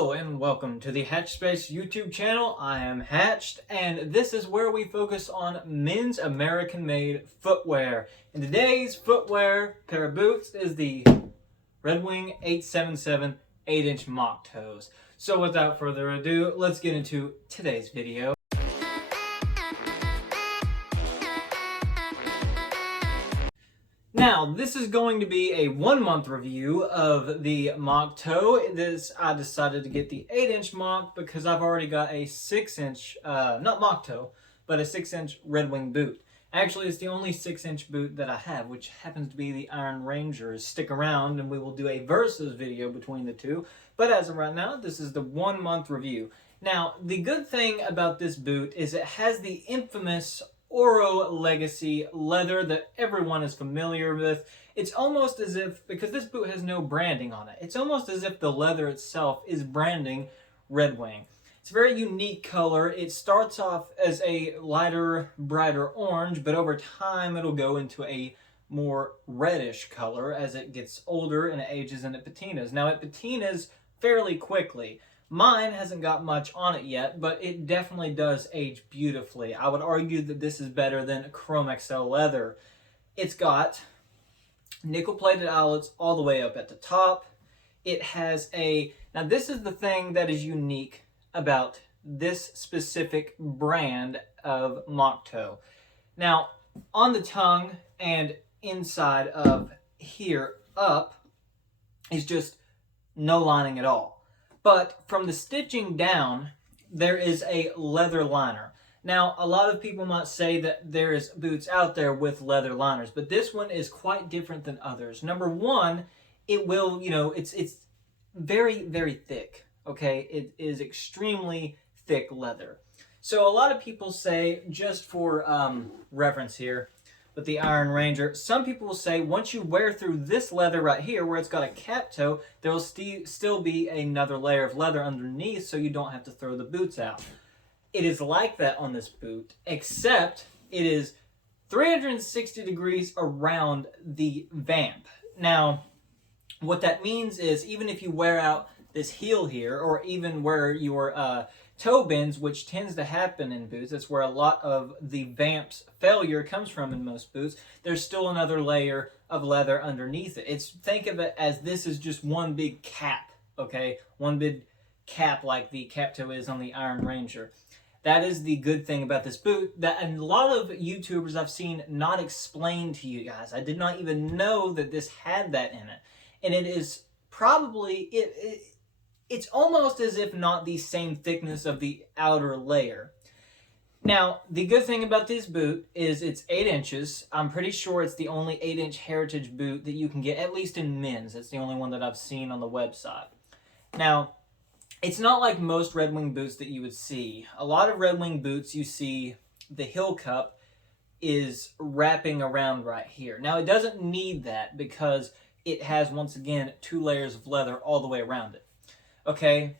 Hello and welcome to the Hatch Space YouTube channel. I am Hatched and this is where we focus on men's American-made footwear. And today's footwear pair of boots is the Redwing 877 8-inch mock toes. So without further ado, let's get into today's video. Now, this is going to be a 1-month review of the mock toe. I decided to get the 8-inch mock because I've already got a 6-inch, not mock toe, but a 6-inch Redwing boot. Actually, it's the only 6-inch boot that I have, which happens to be the Iron Rangers. Stick around and we will do a versus video between the two. But as of right now, this is the 1-month review. Now, the good thing about this boot is it has the infamous Oro Legacy leather that everyone is familiar with. It's almost as if, because this boot has no branding on it, it's almost as if the leather itself is branding Redwing. It's a very unique color. It starts off as a lighter, brighter orange, but over time it'll go into a more reddish color as it gets older and it ages and it patinas. Now it patinas fairly quickly. Mine hasn't got much on it yet, but it definitely does age beautifully. I would argue that this is better than Chrome XL leather. It's got nickel-plated eyelets all the way up at the top. It has now this is the thing that is unique about this specific brand of mock toe. Now, on the tongue and inside of here up is just no lining at all. But from the stitching down, there is a leather liner. Now, a lot of people might say that there's boots out there with leather liners, but this one is quite different than others. Number one, it will, it's very, very thick, okay? It is extremely thick leather. So a lot of people say, just for reference here, with the Iron Ranger, some people will say once you wear through this leather right here where it's got a cap toe, there will still be another layer of leather underneath so you don't have to throw the boots out. It is like that on this boot, except it is 360 degrees around the vamp. Now, what that means is even if you wear out this heel here, or even where your toe bends, which tends to happen in boots, that's where a lot of the vamp's failure comes from in most boots, there's still another layer of leather underneath it. Think of it as this is just one big cap, okay? One big cap like the cap toe is on the Iron Ranger. That is the good thing about this boot, that a lot of YouTubers I've seen not explain to you guys. I did not even know that this had that in it. And it is probably, it's almost as if not the same thickness of the outer layer. Now, the good thing about this boot is it's 8 inches. I'm pretty sure it's the only 8-inch heritage boot that you can get, at least in men's. It's the only one that I've seen on the website. Now, it's not like most Redwing boots that you would see. A lot of Redwing boots, you see the heel cup is wrapping around right here. Now, it doesn't need that because it has, once again, 2 layers of leather all the way around it. Okay,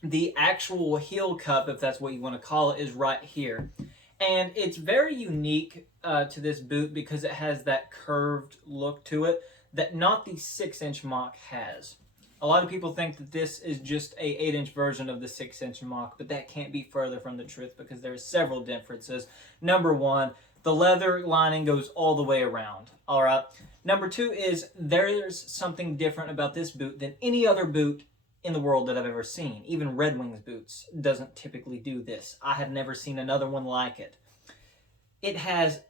the actual heel cup, if that's what you want to call it, is right here. And it's very unique to this boot because it has that curved look to it that not the 6-inch mock has. A lot of people think that this is just a 8-inch version of the 6-inch mock, but that can't be further from the truth because there are several differences. Number one, the leather lining goes all the way around, all right? Number two is there's something different about this boot than any other boot in the world that I've ever seen. Even Redwing's boots doesn't typically do this. I have never seen another one like it. It has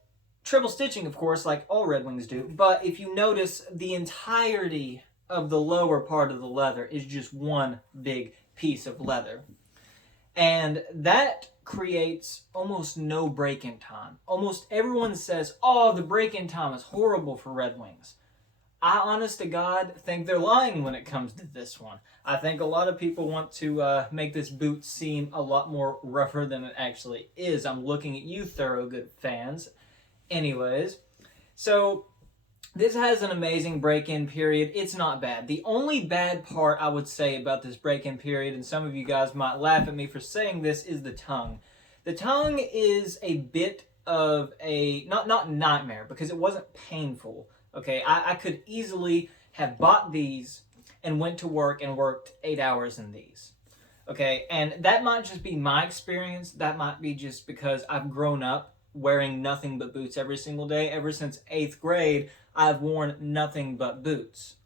triple stitching, of course, like all Redwings do, but if you notice, the entirety of the lower part of the leather is just one big piece of leather. And that creates almost no break-in time. Almost everyone says, oh, the break-in time is horrible for Redwings. I, honest to God, think they're lying when it comes to this one. I think a lot of people want to make this boot seem a lot more rougher than it actually is. I'm looking at you, Thorogood fans. Anyways, so this has an amazing break-in period. It's not bad. The only bad part I would say about this break-in period, and some of you guys might laugh at me for saying this, is the tongue. The tongue is a bit of a, not nightmare, because it wasn't painful. Okay, I could easily have bought these and went to work and worked 8 hours in these. Okay, and that might just be my experience. That might be just because I've grown up wearing nothing but boots every single day. Ever since 8th grade, I've worn nothing but boots.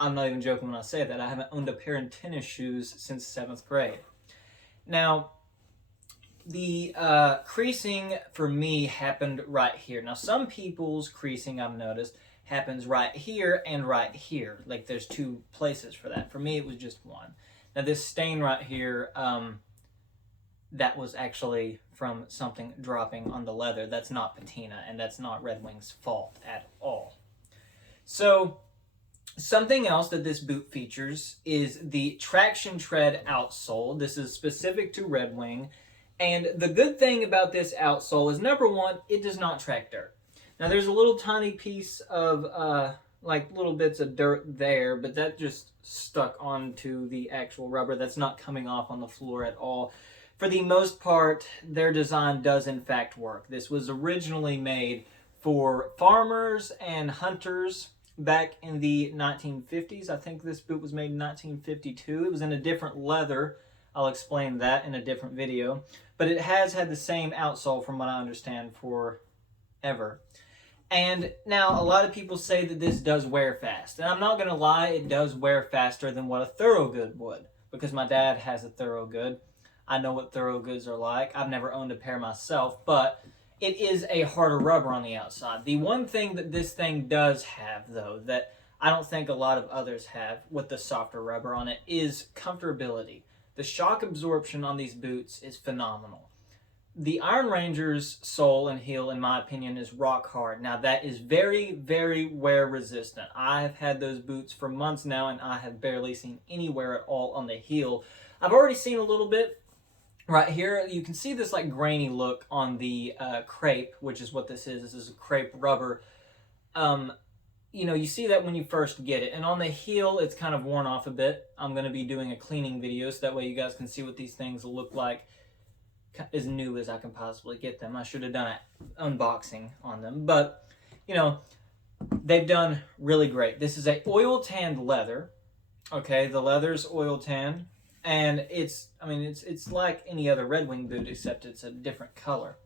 I'm not even joking when I say that. I haven't owned a pair of tennis shoes since 7th grade. Now, the creasing for me happened right here. Now, some people's creasing, I've noticed, happens right here and right here. Like, there's 2 places for that. For me, it was just one. Now, this stain right here, that was actually from something dropping on the leather. That's not patina, and that's not Redwing's fault at all. So, something else that this boot features is the traction tread outsole. This is specific to Redwing. And the good thing about this outsole is, number one, it does not track dirt. Now, there's a little tiny piece of, like little bits of dirt there, but that just stuck onto the actual rubber. That's not coming off on the floor at all. For the most part, their design does in fact work. This was originally made for farmers and hunters back in the 1950s. I think this boot was made in 1952. It was in a different leather. I'll explain that in a different video. But it has had the same outsole, from what I understand, forever. And now a lot of people say that this does wear fast. And I'm not going to lie, it does wear faster than what a Thorogood would. Because my dad has a Thorogood. I know what Thorogoods are like. I've never owned a pair myself, but it is a harder rubber on the outside. The one thing that this thing does have, though, that I don't think a lot of others have with the softer rubber on it, is comfortability. The shock absorption on these boots is phenomenal. The Iron Ranger's sole and heel, in my opinion, is rock hard. Now, that is very, very wear resistant. I have had those boots for months now, and I have barely seen any wear at all on the heel. I've already seen a little bit right here. You can see this like grainy look on the crepe, which is what this is. This is a crepe rubber. You know, you see that when you first get it. And on the heel, it's kind of worn off a bit. I'm going to be doing a cleaning video, so that way you guys can see what these things look like as new as I can possibly get them. I should have done an unboxing on them. But, you know, they've done really great. This is a oil tanned leather. Okay, the leather's oil tanned. And it's like any other Redwing boot, except it's a different color.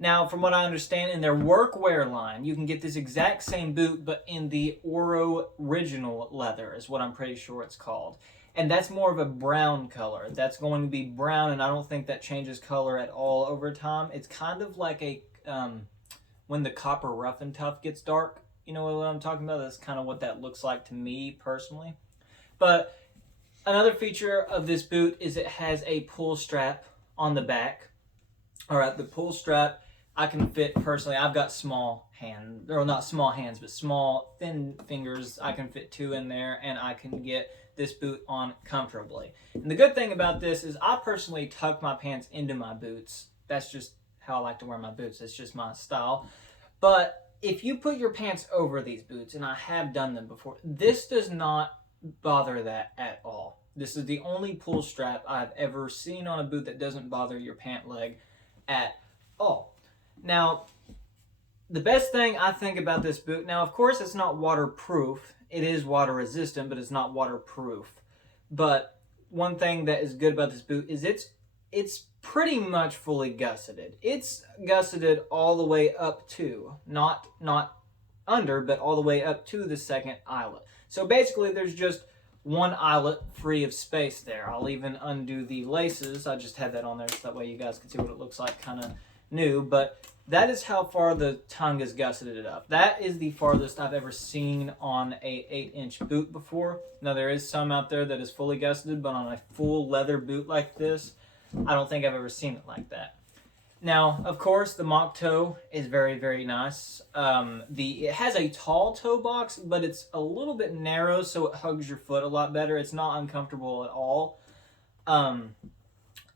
Now, from what I understand, in their workwear line, you can get this exact same boot, but in the Oro Original leather, is what I'm pretty sure it's called. And that's more of a brown color. That's going to be brown, and I don't think that changes color at all over time. It's kind of like a when the copper rough and tough gets dark. You know what I'm talking about? That's kind of what that looks like to me, personally. But another feature of this boot is it has a pull strap on the back. All right, the pull strap, I can fit personally. I've got small hands, or not small hands, but small, thin fingers. I can fit 2 in there, and I can get this boot on comfortably. And the good thing about this is I personally tuck my pants into my boots. That's just how I like to wear my boots. It's just my style. But if you put your pants over these boots, and I have done them before, this does not bother that at all. This is the only pull strap I've ever seen on a boot that doesn't bother your pant leg at all. Now, the best thing I think about this boot, now of course it's not waterproof. It is water resistant, but it's not waterproof. But one thing that is good about this boot is it's pretty much fully gusseted. It's gusseted all the way up to, not under, but all the way up to the second eyelet. So basically there's just one eyelet free of space there. I'll even undo the laces. I just had that on there so that way you guys can see what it looks like kind of new. But that is how far the tongue is gusseted up. That is the farthest I've ever seen on a 8-inch boot before. Now there is some out there that is fully gusseted, but on a full leather boot like this, I don't think I've ever seen it like that. Now, of course, the mock toe is very, very nice. It has a tall toe box, but it's a little bit narrow, so it hugs your foot a lot better. It's not uncomfortable at all.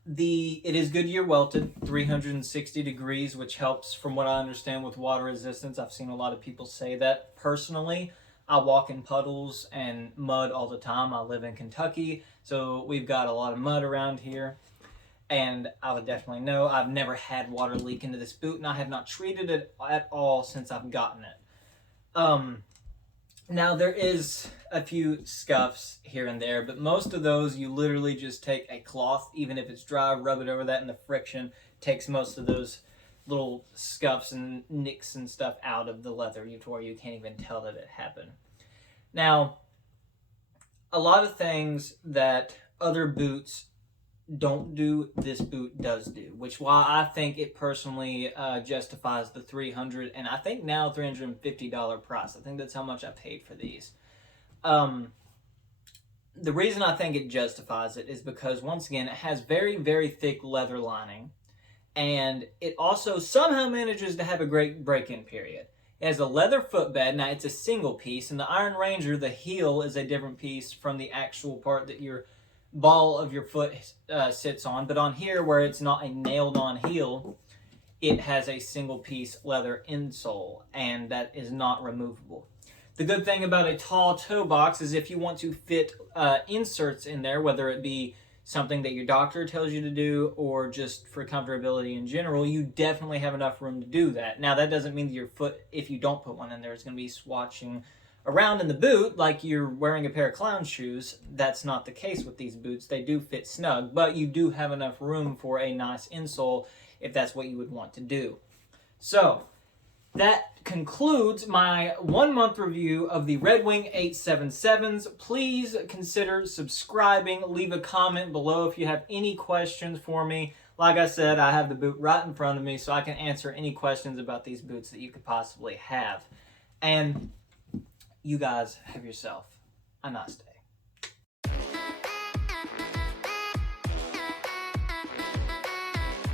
It is Goodyear welted, 360 degrees, which helps, from what I understand, with water resistance. I've seen a lot of people say that. Personally, I walk in puddles and mud all the time. I live in Kentucky, so we've got a lot of mud around here. And I would definitely know I've never had water leak into this boot, and I have not treated it at all since I've gotten it. Now there is a few scuffs here and there, but most of those you literally just take a cloth, even if it's dry, rub it over that, and the friction takes most of those little scuffs and nicks and stuff out of the leather to where you can't even tell that it happened. Now, a lot of things that other boots don't do, this boot does do, which why I think it personally justifies the $300 and I think now $350 price. I think that's how much I paid for these. The reason I think it justifies it is because, once again, it has very, very thick leather lining, and it also somehow manages to have a great break-in period. It has a leather footbed. Now, it's a single piece. In the Iron Ranger, the heel is a different piece from the actual part that your ball of your foot sits on. But on here, where it's not a nailed-on heel, it has a single piece leather insole, and that is not removable. The good thing about a tall toe box is if you want to fit inserts in there, whether it be something that your doctor tells you to do or just for comfortability in general, you definitely have enough room to do that. Now, that doesn't mean that your foot, if you don't put one in there, is going to be swatching around in the boot like you're wearing a pair of clown shoes. That's not the case with these boots. They do fit snug, but you do have enough room for a nice insole if that's what you would want to do. So, that concludes my 1 month review of the Redwing 877s. Please consider subscribing. Leave a comment below if you have any questions for me. Like I said, I have the boot right in front of me, so I can answer any questions about these boots that you could possibly have. And you guys have yourself a nice day.